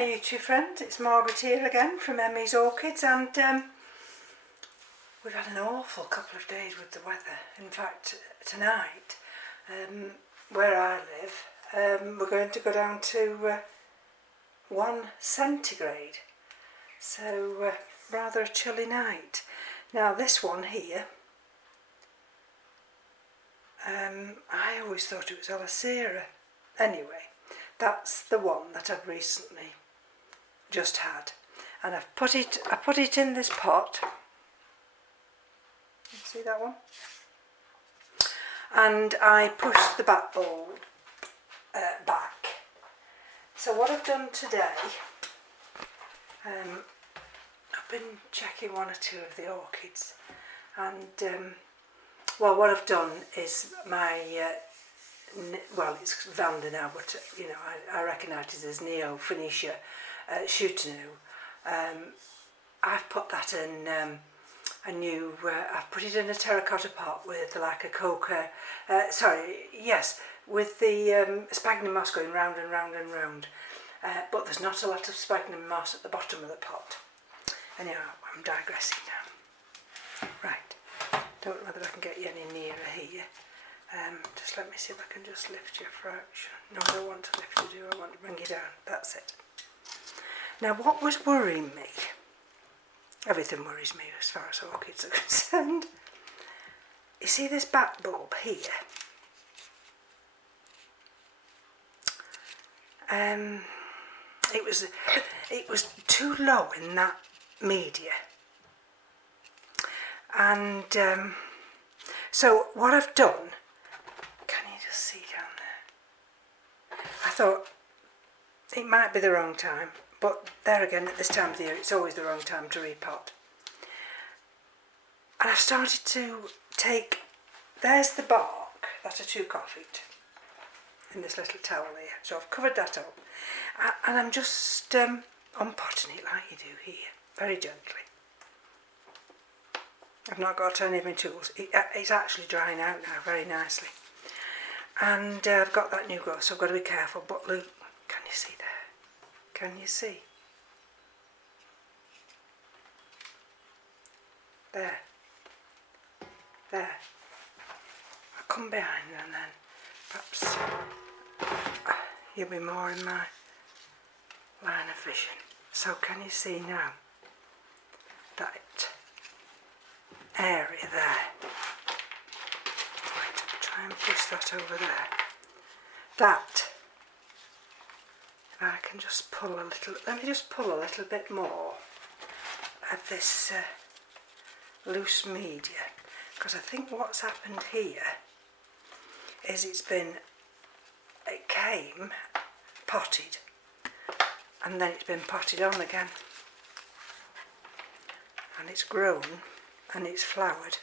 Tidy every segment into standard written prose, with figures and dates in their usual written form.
Hey YouTube friends, it's Margaret here again from M.E.s Orchids, and we've had an awful couple of days with the weather. In fact, tonight, where I live, we're going to go down to 1 centigrade, so rather a chilly night. Now this one here, I always thought it was Aliceara. Anyway, that's the one that I've recently just had, and I put it in this pot. You see that one? And I pushed the back bulb back. So what I've done today, I've been checking one or two of the orchids, and well, what I've done is my well, it's Vanda now, but you know, I recognise it as Neo Phoenicia Shootanu. I've put that in I've put it in a terracotta pot with like a coca, with the sphagnum moss going round and round and round, but there's not a lot of sphagnum moss at the bottom of the pot. Anyhow, I'm digressing now. Right, don't know whether I can get you any nearer here. Just let me see if I can just lift you a fraction. No, I don't want to lift you, I want to bring you down. That's it. Now what was worrying me, everything worries me as far as orchids are concerned. You see this back bulb here? It was too low in that media. And so what I've done, can you just see down there? I thought it might be the wrong time, but there again, at this time of the year, it's always the wrong time to repot. And I've started to take, there's the bark that I took off it in this little towel here. So I've covered that up, and I'm just unpotting it like you do here, very gently. I've not got any of my tools. It's actually drying out now very nicely. And I've got that new growth, so I've got to be careful. But look, can you see there? Can you see? There. There. I'll come behind you and then perhaps you'll be more in my line of vision. So can you see now that area there? Right, try and push that over there. That, if I can just pull a little, let me just pull a little bit more of this loose media, because I think what's happened here is it came potted and then it's been potted on again, and it's grown and it's flowered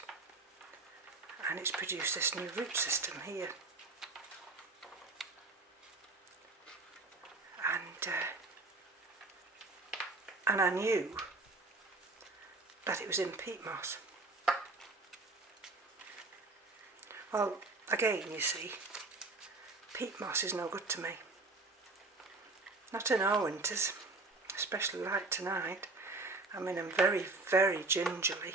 and it's produced this new root system here. And I knew that it was in peat moss. Well, again, you see, peat moss is no good to me. Not in our winters, especially like tonight. I mean, I'm very, very gingerly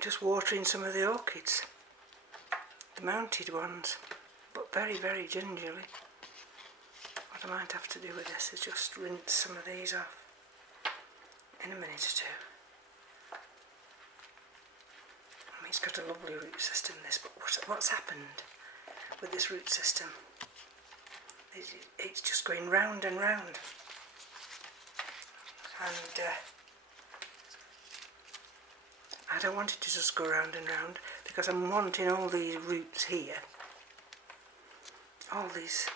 just watering some of the orchids, the mounted ones, but very, very gingerly. What I might have to do with this is just rinse some of these off in a minute or two. I mean, it's got a lovely root system, this, but what's happened with this root system is it's just going round and round. And I don't want it to just go round and round, because I'm wanting all these roots here, all these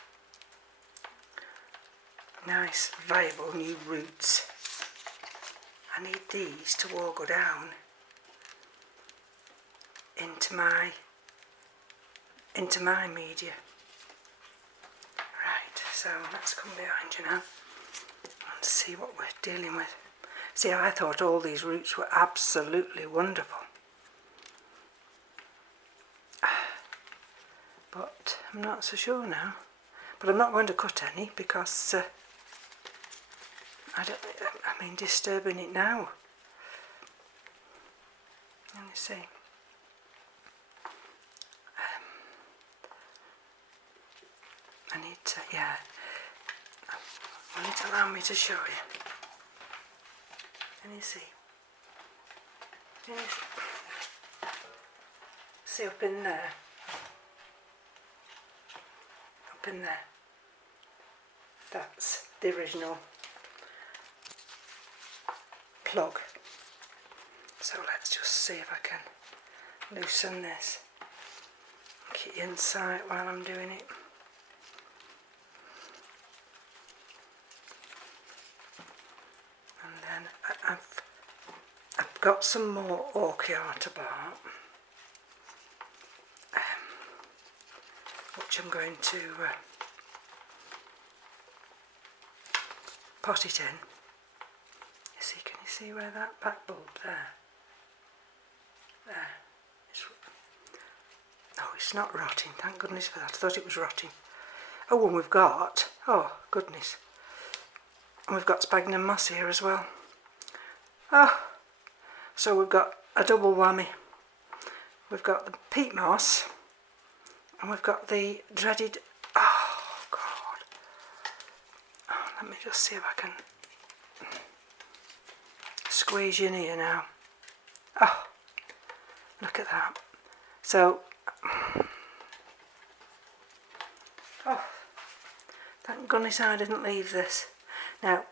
nice viable new roots. I need these to all go down into my media. Right, so let's come behind you now and see what we're dealing with. See, I thought all these roots were absolutely wonderful, but I'm not so sure now. but I'm not going to cut any because I mean disturbing it now. Let me see. I need to, yeah. Will it allow me to show you? Can you see? Can you see up in there? Up in there. That's the original plug. So let's just see if I can loosen this. Keep it inside while I'm doing it. And then I've got some more Orchids bark, which I'm going to pot it in. You see, can you see where that back bulb there? There. Oh, it's not rotting, thank goodness for that. I thought it was rotting. Oh, and we've got, oh goodness, and we've got sphagnum moss here as well. Oh, so we've got a double whammy. We've got the peat moss, and we've got the dreaded, oh God. Oh, let me just see if I can squeeze you in here now. Oh, look at that. So, oh, thank goodness I didn't leave this. Now,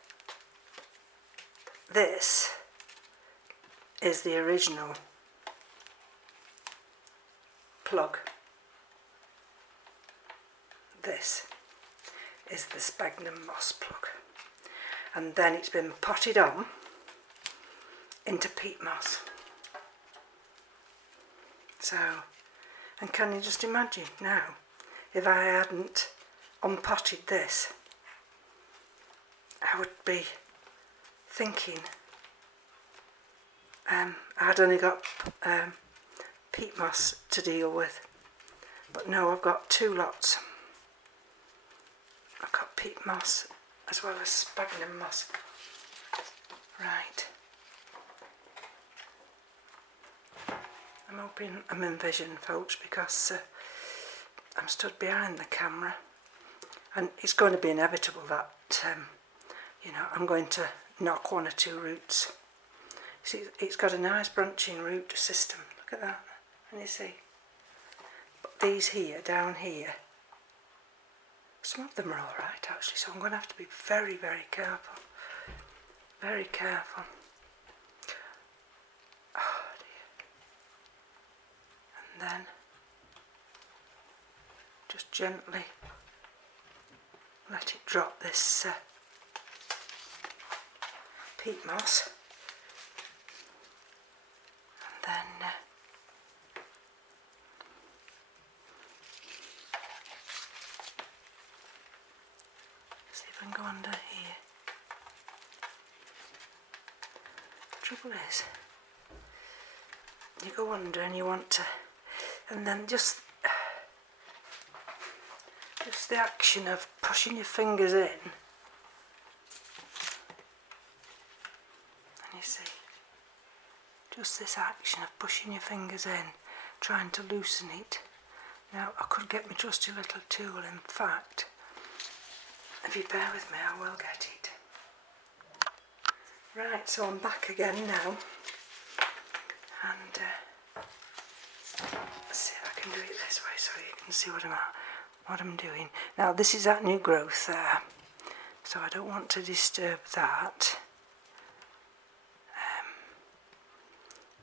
this is the original plug. This is the sphagnum moss plug. And then it's been potted on into peat moss. So, and can you just imagine now, if I hadn't unpotted this, I would be thinking I'd only got peat moss to deal with, but no, I've got two lots. I've got peat moss as well as sphagnum moss. Right. I'm hoping I'm in vision, folks, because I'm stood behind the camera, and it's going to be inevitable that you know, I'm going to knock one or two roots. See, it's got a nice branching root system. Look at that. Can you see? But these here, down here, some of them are all right actually. So I'm going to have to be very, very careful. Very careful. Oh dear. And then just gently let it drop this peat moss, and then see if I can go under here. The trouble is, you go under and you want to, and then just the action of pushing your fingers in. You see, just this action of pushing your fingers in, trying to loosen it. Now I could get my trusty little tool, in fact, if you bear with me I will get it. Right, so I'm back again now, and let's see if I can do it this way so you can see what I'm doing. Now this is that new growth there, so I don't want to disturb that.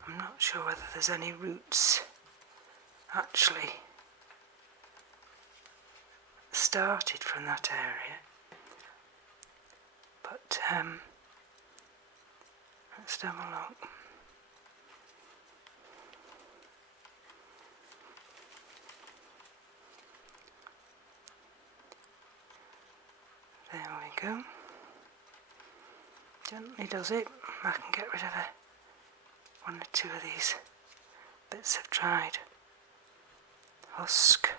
I'm not sure whether there's any roots actually started from that area, but let's have a look. There we go. Gently does it. I can get rid of one or two of these bits of dried husk.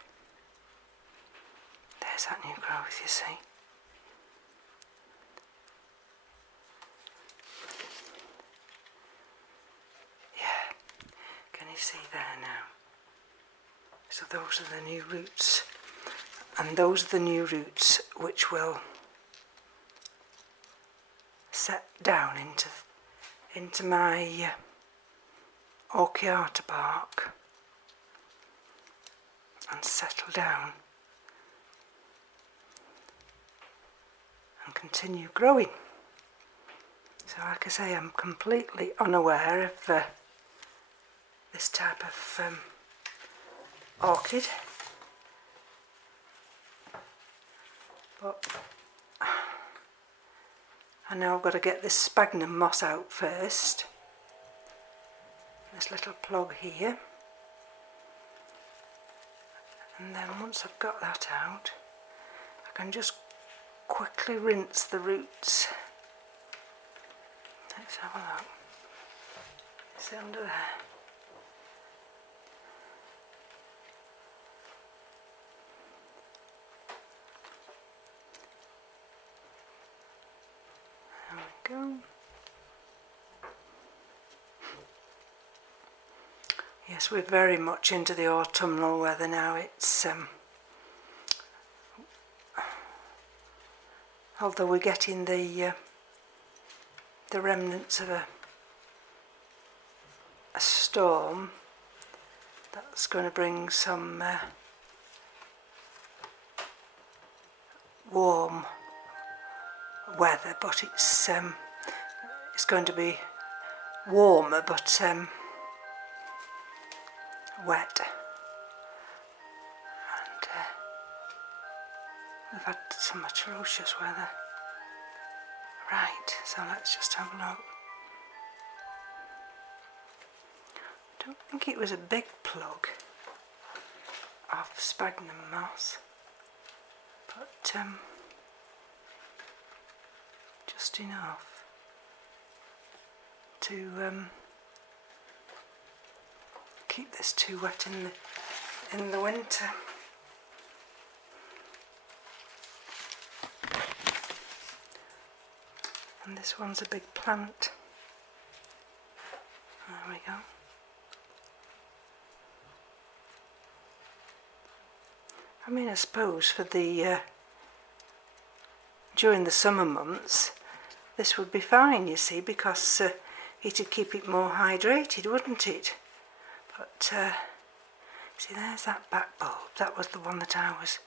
There There's that new growth, you see. Yeah, can you see there now? So those are the new roots, and those are the new roots which will set down into my Orchids bark and settle down and continue growing. So like I say, I'm completely unaware of this type of orchid, but I know I've got to get this sphagnum moss out first, this little plug here, and then once I've got that out I can just quickly rinse the roots. Let's have a look. Is it under there? There we go. Yes, we're very much into the autumnal weather now. It's although we're getting the remnants of a storm that's going to bring some warm weather, but it's going to be warmer but wet, and we've had some atrocious weather. Right, so let's just have a look. I don't think it was a big plug of sphagnum moss, but just enough to keep this too wet in the winter. And this one's a big plant. There we go. I mean, I suppose for the during the summer months this would be fine, you see, because it'd keep it more hydrated, wouldn't it? But see, there's that back bulb. That was the one that I was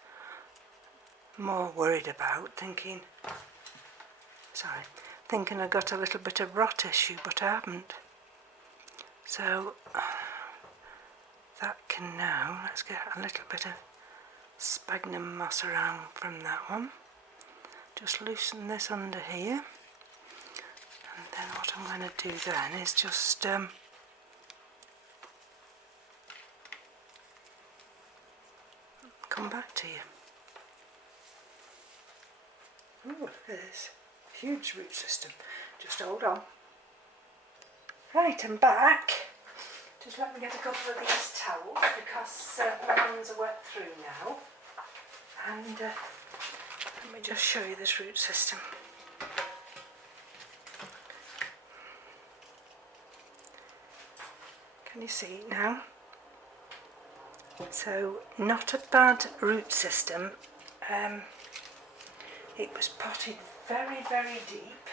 more worried about, thinking I got a little bit of rot issue, but I haven't. So that can now, let's get a little bit of sphagnum moss around from that one. Just loosen this under here, and then what I'm going to do then is just come back to you. Oh, look at this huge root system. Just hold on. Right, I'm back. Just let me get a couple of these towels because my hands are wet through now. And let me just show you this root system. Can you see it now? So, not a bad root system. It was potted very, very deep,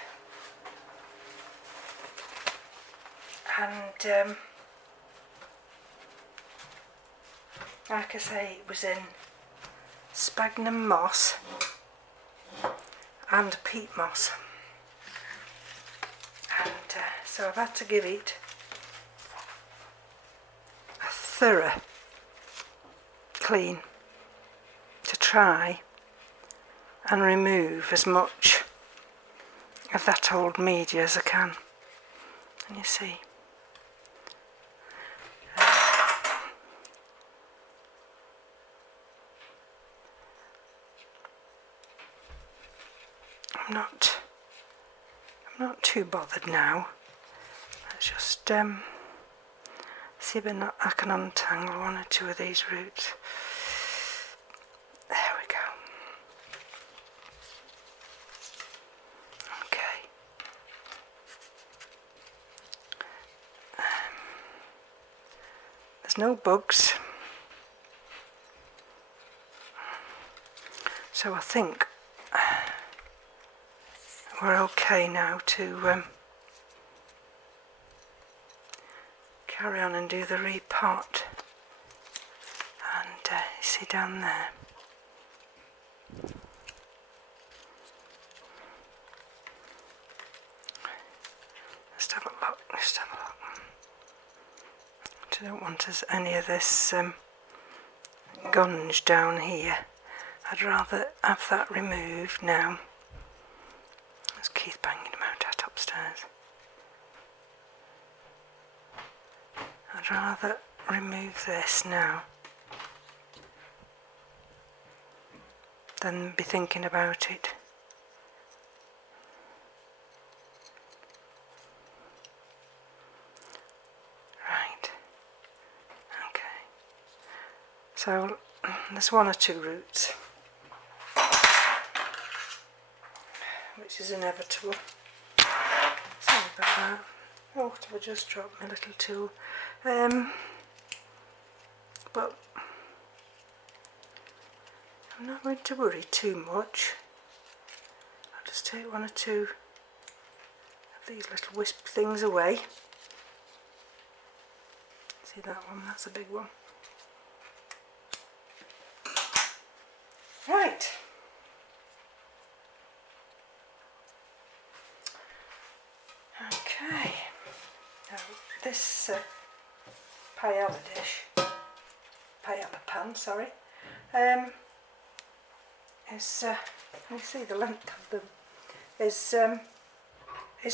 and like I say, it was in sphagnum moss and peat moss, and so I've had to give it a thorough clean to try and remove as much of that old media as I can. And you see, I'm not too bothered now. Let's just see if I can untangle one or two of these roots. There we go. There's no bugs. So I think we're okay now to carry on and do the repot. And see down there. Let's have a look. Let's have a look. I don't want any of this gunge down here. I'd rather have that removed now. There's Keith banging him out upstairs. I'd rather remove this now than be thinking about it. Right. Okay. So there's one or two roots, which is inevitable. Sorry about that. Oh, I just dropped my little tool. But I'm not going to worry too much. I'll just take one or two of these little wisp things away. See that one? That's a big one. Right. Okay. Now this paella pan, sorry, is you see the length of them is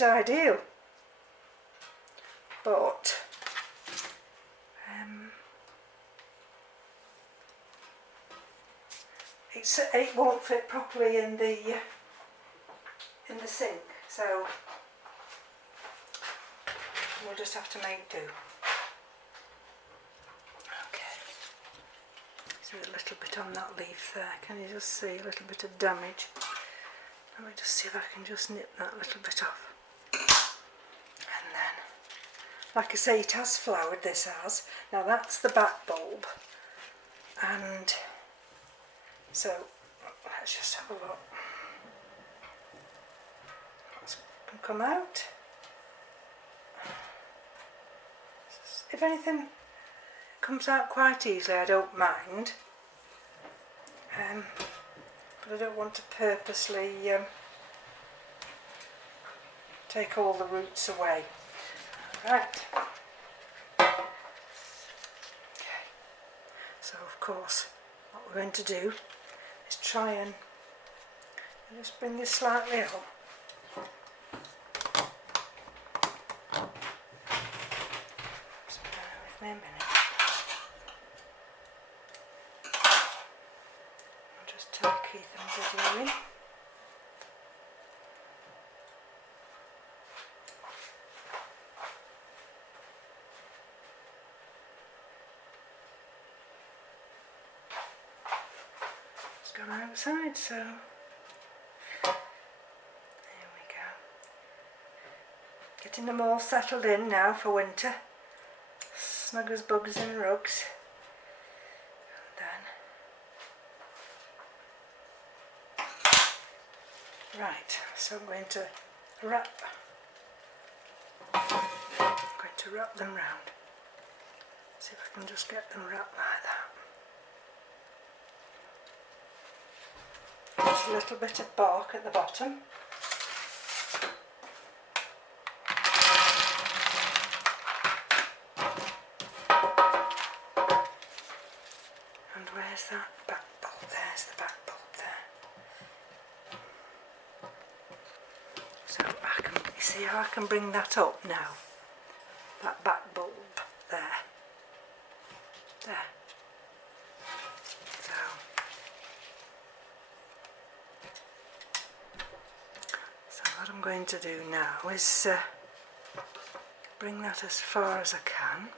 ideal, but it won't fit properly in the sink, so we'll just have to make do. Okay, see a little bit on that leaf there. Can you just see a little bit of damage? Let me just see if I can just nip that little bit off. And then, like I say, it has flowered, this has. Now that's the back bulb. And so, let's just have a look. That can come out. If anything comes out quite easily, I don't mind, but I don't want to purposely take all the roots away. Right. Okay. So of course, what we're going to do is try and just bring this slightly up. A minute. I'll just tell Keith I'm videoing. It's gone outside, so there we go. Getting them all settled in now for winter. Snug as bugs in rugs. And then, right, so I'm going to wrap them round. See if I can just get them wrapped like that. There's a little bit of bark at the bottom. Where's that back bulb? There's the back bulb there. So I can, you see how I can bring that up now? That back bulb there. There. So what I'm going to do now is bring that as far as I can.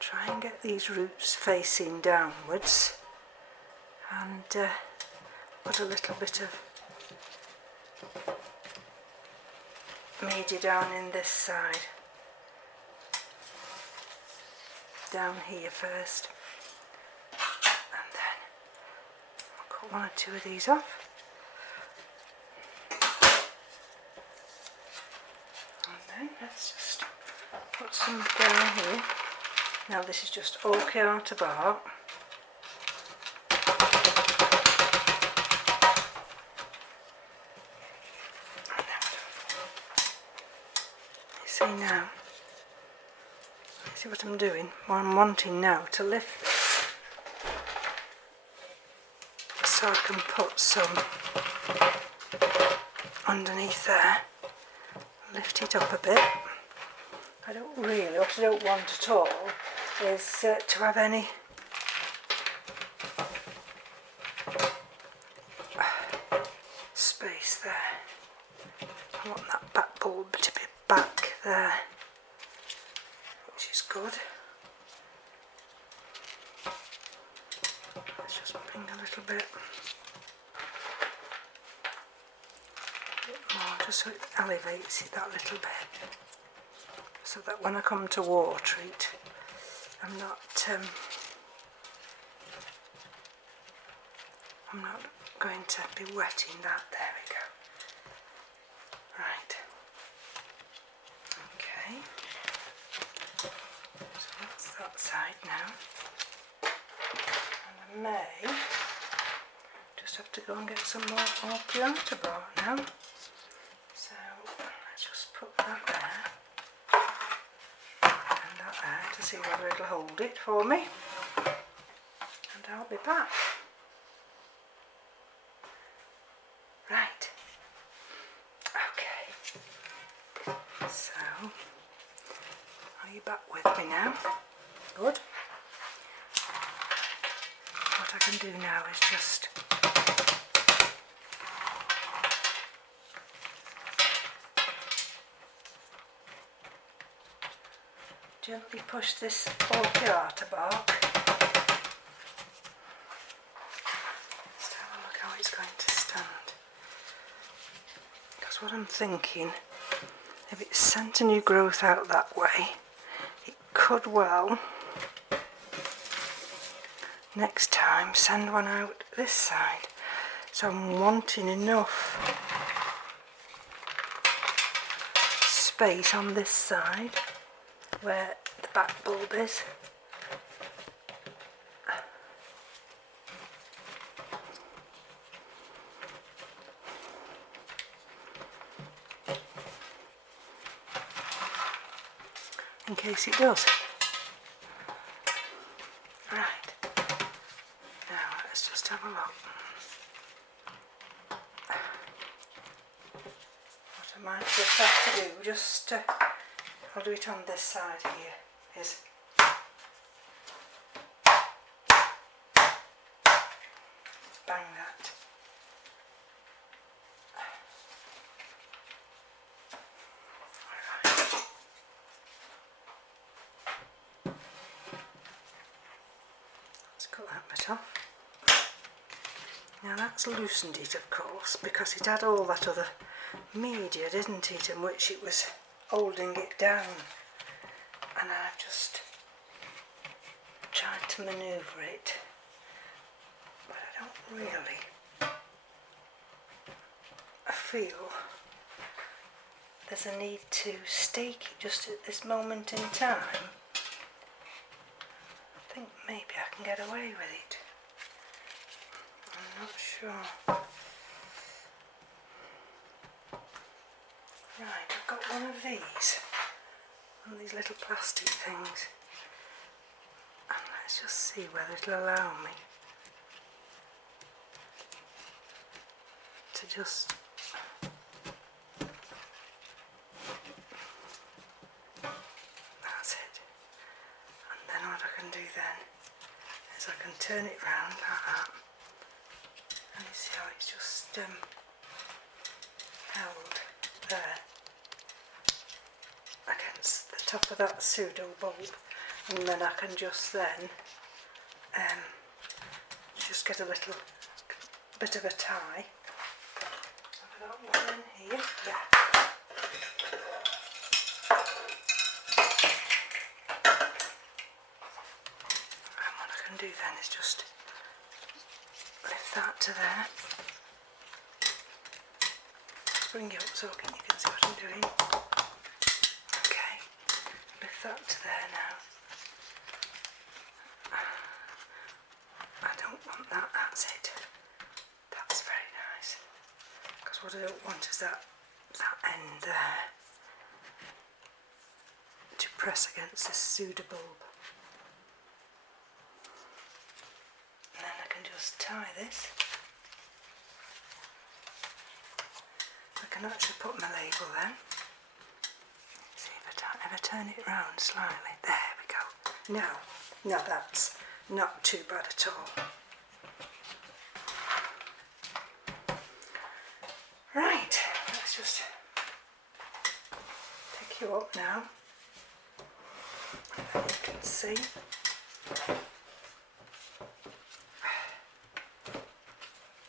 Try and get these roots facing downwards and put a little bit of media down in this side. down here first, and then I'll cut one or two of these off, and then let's just put some down here. Now this is just Orchids bark. See now, see what I'm doing? What I'm wanting now to lift this so I can put some underneath there, lift it up a bit. What I don't want at all is to have any space there. I want that back bulb to be back there, which is good. Let's just bring a little bit more, just so it elevates it that little bit, so that when I come to water it, I'm not going to be wetting that. There we go. Right. Okay. So that's that side now. And I may just have to go and get some more orchid bark now. So let's just put that there and that there to see whether it'll hold it for me. And I'll be back. Right. Okay. So, are you back with me now? Good. What I can do now is just gently push this orchid bark. Let's have a look how it's going to stand. Because what I'm thinking, if it's sent a new growth out that way, it could well next time send one out this side. So I'm wanting enough space on this side where the back bulb is. In case it does. Right, now let's just have a look. What I might just have to do, I'll do it on this side here, is bang that. Cut that bit off. Now that's loosened it, of course, because it had all that other media, didn't it, in which it was holding it down, and I've just tried to manoeuvre it, but I don't really feel there's a need to stake it just at this moment in time. I think maybe I can get away with it. I'm not sure. Right, I've got one of these little plastic things, and let's just see whether it'll allow me to just that's it. And then what I can do then is I can turn it round like that, and you see how it's just held there against the top of that pseudo bulb, and then I can just then just get a little bit of a tie. Have I got one in here? Yeah. do then is just lift that to there. Just bring it up so you can see what I'm doing. Okay, lift that to there now. I don't want that, that's it. That's very nice. Because what I don't want is that end there to press against this pseudobulb. And then I can just tie this. I can actually put my label then. See if I turn it round slightly. There we go. No, that's not too bad at all. Right, let's just pick you up now. And then you can see.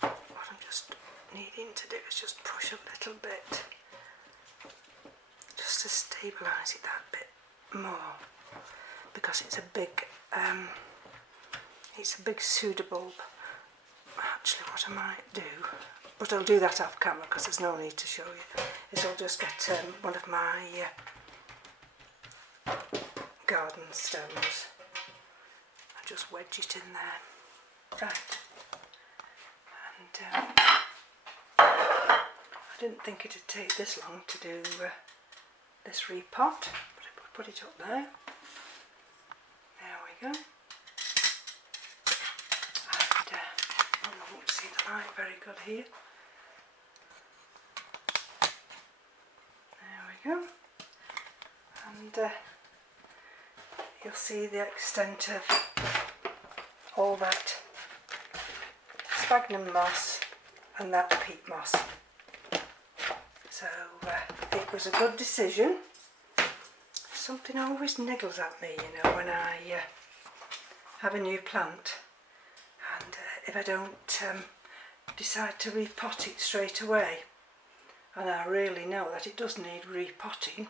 What I'm just needing to do is just push a little bit, just to stabilise it that bit more, because it's a big pseudobulb. Actually, what I might do, but I'll do that off camera because there's no need to show you, is I'll just get one of my garden stones and just wedge it in there. Right. And I didn't think it'd take this long to do this repot, but I put it up there. There we go. And I won't see the light very good here. There we go. And you'll see the extent of all that sphagnum moss and that peat moss. So it was a good decision. Something always niggles at me, you know, when I have a new plant, and if I don't decide to repot it straight away, and I really know that it does need repotting.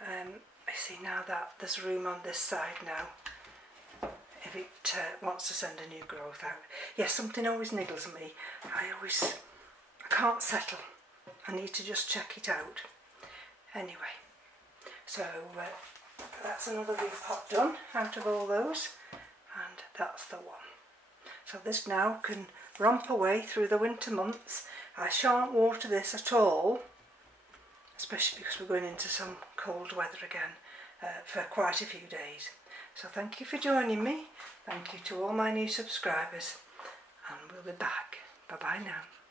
I see now that there's room on this side now, if it wants to send a new growth out. Yes, something always niggles me. I can't settle. I need to just check it out. Anyway, so that's another repot done out of all those, and that's the one. So this now can romp away through the winter months. I shan't water this at all, especially because we're going into some cold weather again for quite a few days. So thank you for joining me. Thank you to all my new subscribers, and we'll be back. Bye bye now.